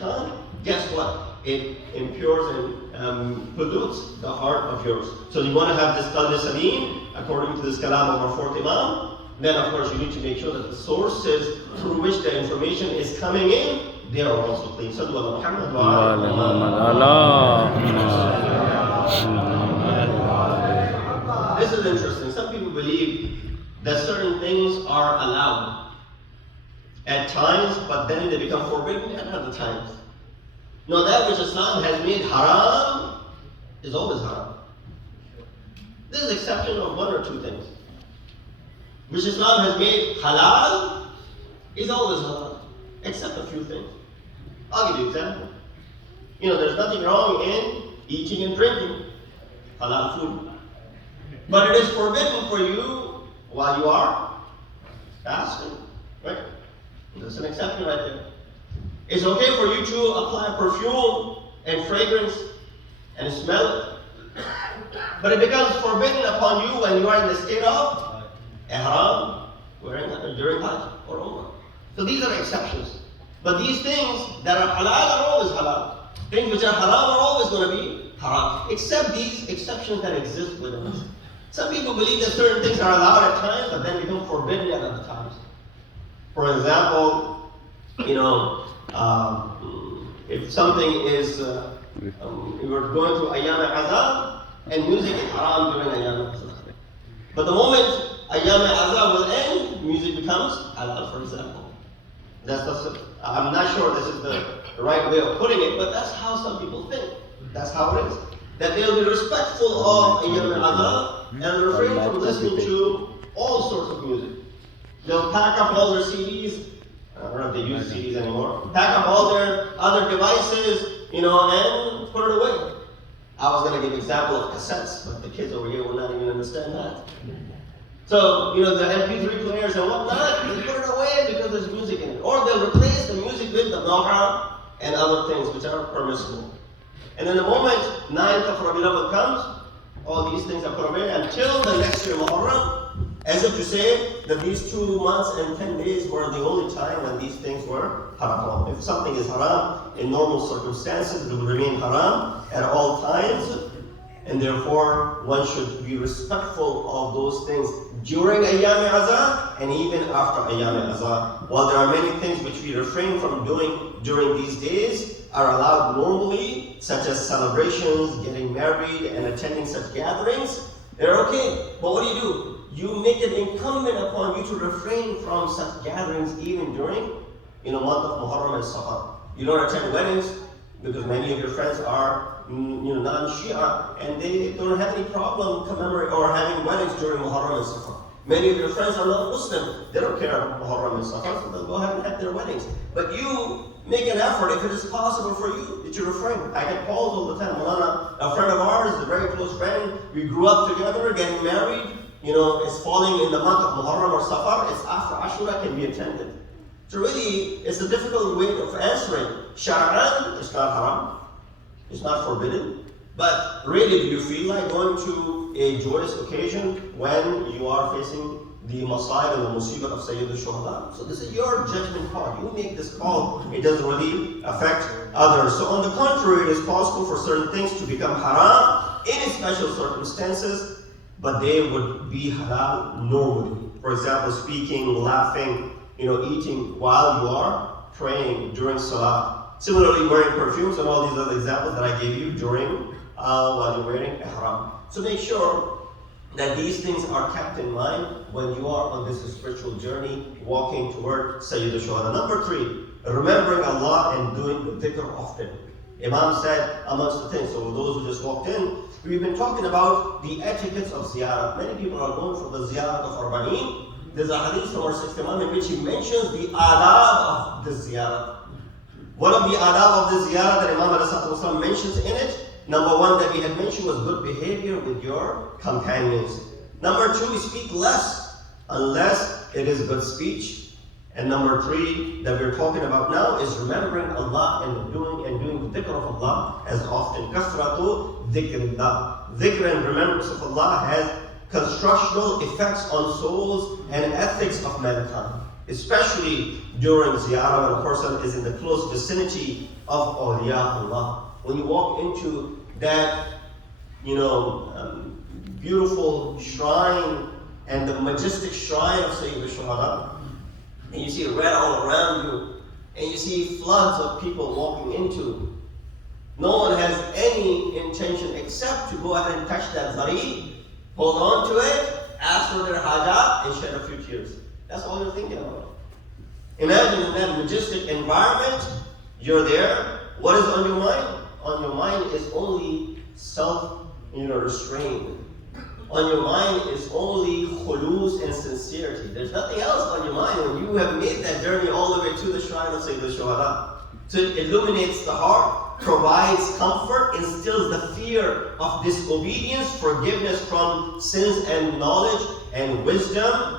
tongue, guess what? It impures and pollutes the heart of yours. So you want to have this qalb salim, according to this kalam of our fourth imam, then of course you need to make sure that the sources through which the information is coming in, they are also clean. Sallu ala Muhammad wa ala Muhammad. This is interesting. Some people believe that certain things are allowed at times, but then they become forbidden at other times. Now that which Islam has made haram is always haram. This is exception of one or two things. Which Islam has made halal is always halal, except a few things. I'll give you an example. There's nothing wrong in eating and drinking halal food. But it is forbidden for you while you are fasting, right? There's an exception right there. It's okay for you to apply perfume and fragrance and smell it. But it becomes forbidden upon you when you are in the state of ihram, during Hajj or Umrah. So these are exceptions. But these things that are halal are always halal. Things which are haram are always going to be haram. Except these exceptions that exist within us. Some people believe that certain things are allowed at times, but then become forbidden at other times. For example, if something is, we were going through Ayyam al-Azab, and music is haram during Ayyam al-Azab. But the moment Ayyam al-Azab will end, music becomes halal, for example. I'm not sure this is the right way of putting it, but that's how some people think. That's how it is. That they'll be respectful of Ayyam al-Azab and refrain from listening to all sorts of music. They'll pack up all their CDs. I don't know if they use CDs anymore. Pack up all their other devices, and put it away. I was going to give an example of cassettes, but the kids over here will not even understand that. So, the MP3 players and whatnot, they put it away because there's music in it. Or they'll replace the music with the Muhram and other things which are permissible. And then the moment 9th of Rabiul Awwal comes, all these things are put away until the next year, Muhram, as if to say that these 2 months and 10 days were the only time when these things were haram. If something is haram in normal circumstances, it will remain haram at all times, and therefore one should be respectful of those things during Ayyam al-Azab and even after Ayyam al-Azab. While there are many things which we refrain from doing during these days are allowed normally, such as celebrations, getting married, and attending such gatherings, they're okay. But what do? You make it incumbent upon you to refrain from such gatherings even during, month of Muhram and Safar. You don't attend weddings because many of your friends are, non-Shia, and they don't have any problem commemorating or having weddings during Muhram and Safar. Many of your friends are not Muslim. They don't care about Muhram and Safar, so they'll go ahead and have their weddings. But you make an effort, if it is possible for you, that you refrain. I get calls all the time. Molana, a friend of ours, a very close friend, we grew up together, getting married. It's falling in the month of Muhram or Safar, it's after Ashura can be attended. So really, it's a difficult way of answering. Shar'an, it's not haram, it's not forbidden. But really, do you feel like going to a joyous occasion when you are facing the masa'ib and the musibah of Sayyid al-Shuhada? So this is your judgment call. You make this call. It doesn't really affect others. So on the contrary, it is possible for certain things to become haram in special circumstances, but they would be halal normally. For example, speaking, laughing, eating while you are praying during salah. Similarly, wearing perfumes and all these other examples that I gave you while you're wearing ihram. So make sure that these things are kept in mind when you are on this spiritual journey, walking toward Sayyid al-Shuhada. Number 3, remembering Allah and doing the dhikr often. Imam said amongst the things, so those who just walked in, we've been talking about the etiquettes of ziyarah. Many people are going for the ziyarah of Arba'een. There's a hadith from our sixth Imam in which he mentions the adab of the ziyarah. One of the adab of the ziyarah that Imam al-Asad mentions in it, number 1 that we had mentioned was good behavior with your companions. Number 2, speak less unless it is good speech. And number 3 that we're talking about now is remembering Allah and doing the dhikr of Allah as often. Kasratu dhikrillah. Dhikr and remembrance of Allah has constructional effects on souls and ethics of mankind. Especially during ziyarah when a person is in the close vicinity of awliyaullah. When you walk into that, beautiful shrine and the majestic shrine of Sayyid al-Shuhada, and you see red all around you, and you see floods of people walking into, no one has any intention except to go ahead and touch that zari, hold on to it, ask for their hajat, and shed a few tears. That's all you're thinking about. Imagine in that majestic environment, you're there. What is on your mind? On your mind is only self-restraint. On your mind is only khulus and sincerity. There's nothing else on your mind when you have made that journey all the way to the shrine of Sayyid al-Shuhada. So it illuminates the heart, provides comfort, instills the fear of disobedience, forgiveness from sins and knowledge and wisdom.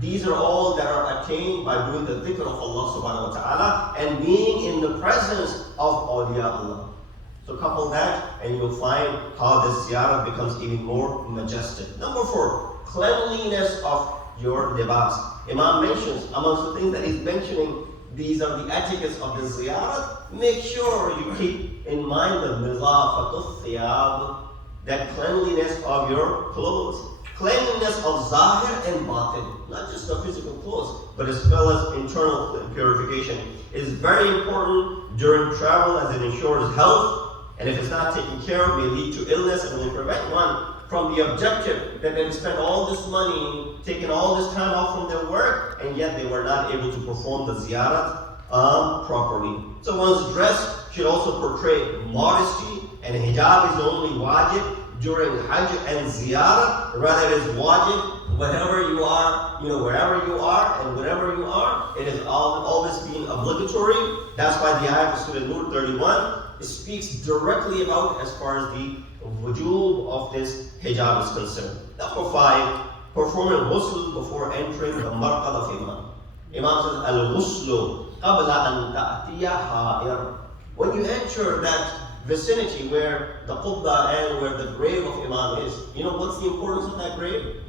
These are all that are attained by doing the dhikr of Allah subhanahu wa ta'ala and being in the presence of awliyaullah. So couple that and you'll find how this ziyarah becomes even more majestic. Number 4, cleanliness of your libas. Imam mentions, amongst the things that he's mentioning, these are the etiquettes of the ziyarah. Make sure you keep in mind the nizafatul thiyab, that cleanliness of your clothes. Cleanliness of zahir and batin, not just the physical clothes, but as well as internal purification, is very important during travel as it ensures health, and if it's not taken care of, may lead to illness and will prevent one from the objective that they spent all this money, taking all this time off from their work, and yet they were not able to perform the ziyarat properly. So one's dress should also portray modesty, and hijab is only wajib during Hajj and Ziyarah, rather it is wajib whenever you are, wherever you are and whenever you are, it is always being obligatory. That's why the ayah of Surah Nur 31, it speaks directly about as far as the wujub of this hijab is concerned. Number 5, performing ghusl before entering the marqad of Imam. Imam says, al-ghuslu qabla an ta'tiya ha'ir. When you enter that vicinity where the qubba and where the grave of Imam is, what's the importance of that grave?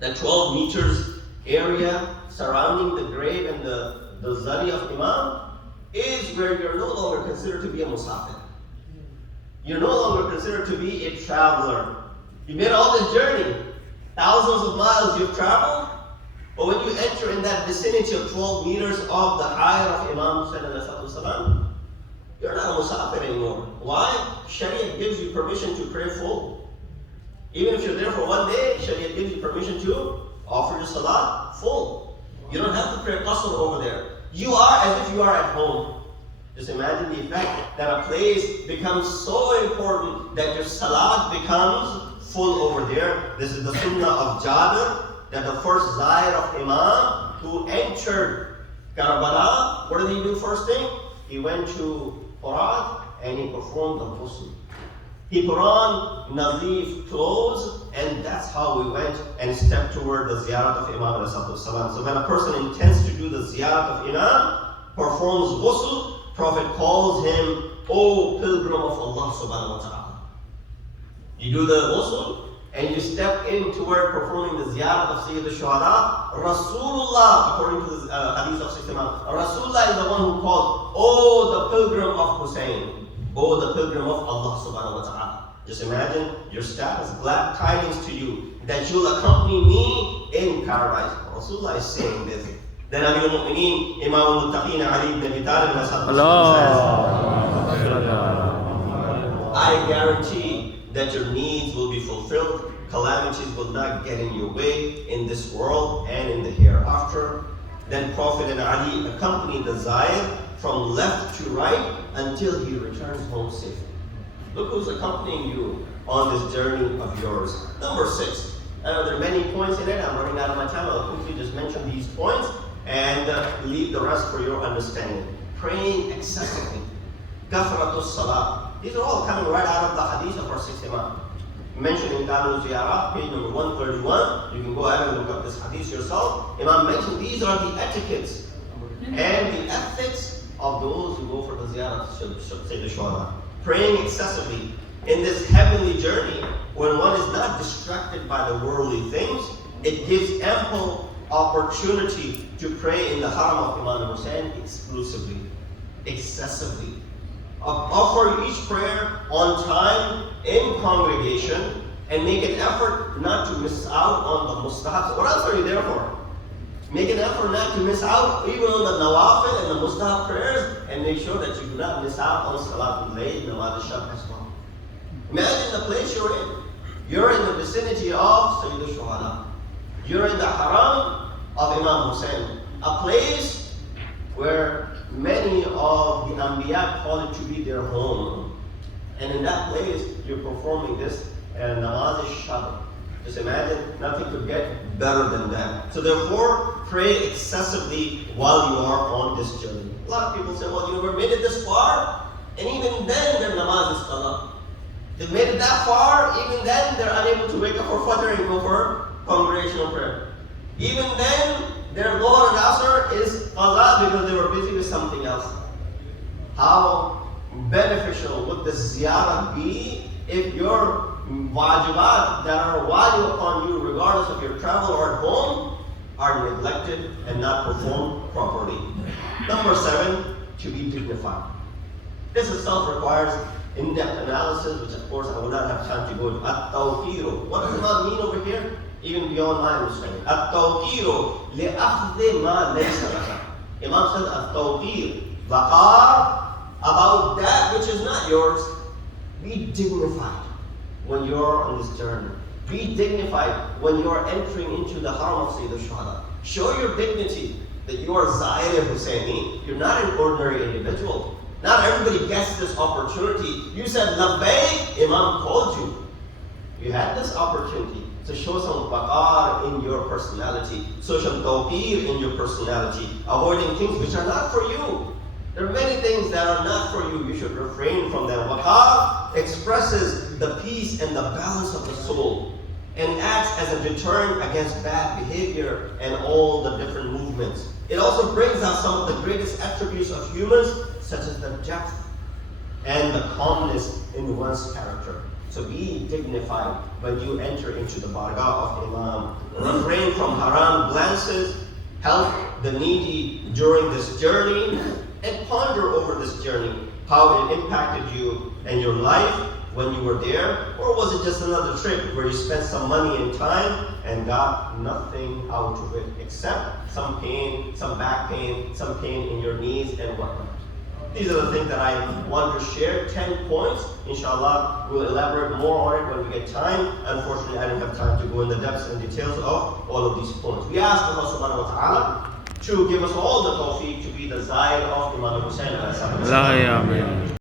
That 12 meters area surrounding the grave and the zari of Imam is where you're no longer considered to be a musafir. You're no longer considered to be a traveler. You made all this journey, thousands of miles you've traveled, but when you enter in that vicinity of 12 meters of the hire of Imam Hussain, you're not a musafir anymore. Why? Sharia gives you permission to pray full. Even if you're there for one day, Sharia gives you permission to offer your salah full. You don't have to pray qasr over there. You are as if you are at home. Just imagine the effect that a place becomes so important that your salat becomes full over there. This is the sunnah of Jabir, that the first Zayd of Imam who entered Karbala, what did he do first thing? He went to Quran and he performed the ghusl. He put on nazif clothes, and that's how we went and stepped toward the ziyarat of Imam. So when a person intends to do the ziyarat of Imam, performs ghusl, Prophet calls him, O pilgrim of Allah subhanahu wa ta'ala. You do the ghusl, and you step in toward performing the ziyarat of Sayyid al-Shuhada. Rasulullah, according to the hadith of Sayyid Rasulullah is the one who calls, O the pilgrim of Hussein, O the pilgrim of Allah subhanahu wa ta'ala. Just imagine your status, glad tidings to you that you'll accompany me in paradise. Rasulullah is saying this. Then Amir al-Mu'mineen, Imam al-Muttaqeen, Ali ibn Abi Talib says, I guarantee that your needs will be fulfilled, calamities will not get in your way in this world and in the hereafter. Then Prophet and Ali accompanied the Zayd from left to right until he returns home safely. Look who's accompanying you on this journey of yours. Number 6. There are many points in it. I'm running out of my time. I'll quickly just mention these points and leave the rest for your understanding. Praying excessively. Kafratus salah. These are all coming right out of the hadith of our 6th Imam. Mentioned in Kamil Ziyarah, page number 131. You can go ahead and look up this hadith yourself. Imam mentioned these are the etiquettes and the ethics of those who go for the ziyarah of Sayyid al-Shuhada. Praying excessively in this heavenly journey, when one is not distracted by the worldly things, it gives ample opportunity to pray in the haram of Imam Hussein exclusively. excessively. Offer each prayer on time in congregation and make an effort not to miss out on the mustahabs. What else are you there for? Make an effort not to miss out even on the nawafil and the mustahab prayers, and make sure that you do not miss out on Salatul Layl, Nawaz al-Shab as well. Imagine the place you're in. You're in the vicinity of Sayyid al-Shuhada. You're in the haram of Imam Hussein, a place where many of the Anbiya call it to be their home. And in that place, you're performing this Namaz al-Shab. Just imagine, nothing could get better than that. So therefore, pray excessively while you are on this journey. A lot of people say, well, we've made it this far, and even then their namaz is qada. They've made it that far, even then they're unable to wake up for Fajr and go for congregational prayer. Even then, their Dhuhr and Asr is qada because they were busy with something else. How beneficial would the ziyarah be if your wajibat that are wajib upon you, regardless of your travel or at home, are neglected and not performed properly? Number 7, to be dignified. This itself requires in-depth analysis, which of course I will not have time to go to. At-tawqiru. What does Imam mean over here? Even beyond my understanding. At-tawqiru li'akhdhi ma laysa laka. Imam said at-tawqir, waqar, about that which is not yours. Be dignified when you're on this journey. Be dignified when you're entering into the haram of Sayyid al-Shuhada. Show your dignity that you are Syed Husseini. You're not an ordinary individual. Not everybody gets this opportunity. You said labbaik, Imam called you. You had this opportunity to show some waqar in your personality, show some tawqir in your personality, avoiding things which are not for you. There are many things that are not for you. You should refrain from them. Waqar expresses the peace and the balance of the soul and acts as a deterrent against bad behavior and all the different movements. It also brings out some of the greatest attributes of humans, such as the depth and the calmness in one's character. So be dignified when you enter into the bargah of Imam. Refrain from haram glances, help the needy during this journey, and ponder over this journey, how it impacted you and your life when you were there, or was it just another trip where you spent some money and time and got nothing out of it except some pain, some back pain, some pain in your knees and whatnot. These are the things that I want to share, 10 points. Inshallah, we'll elaborate more on it when we get time. Unfortunately, I didn't have time to go in the depths and details of all of these points. We ask Allah subhanahu wa ta'ala to give us all the tawfiq to be the Syed of Imam Hussein.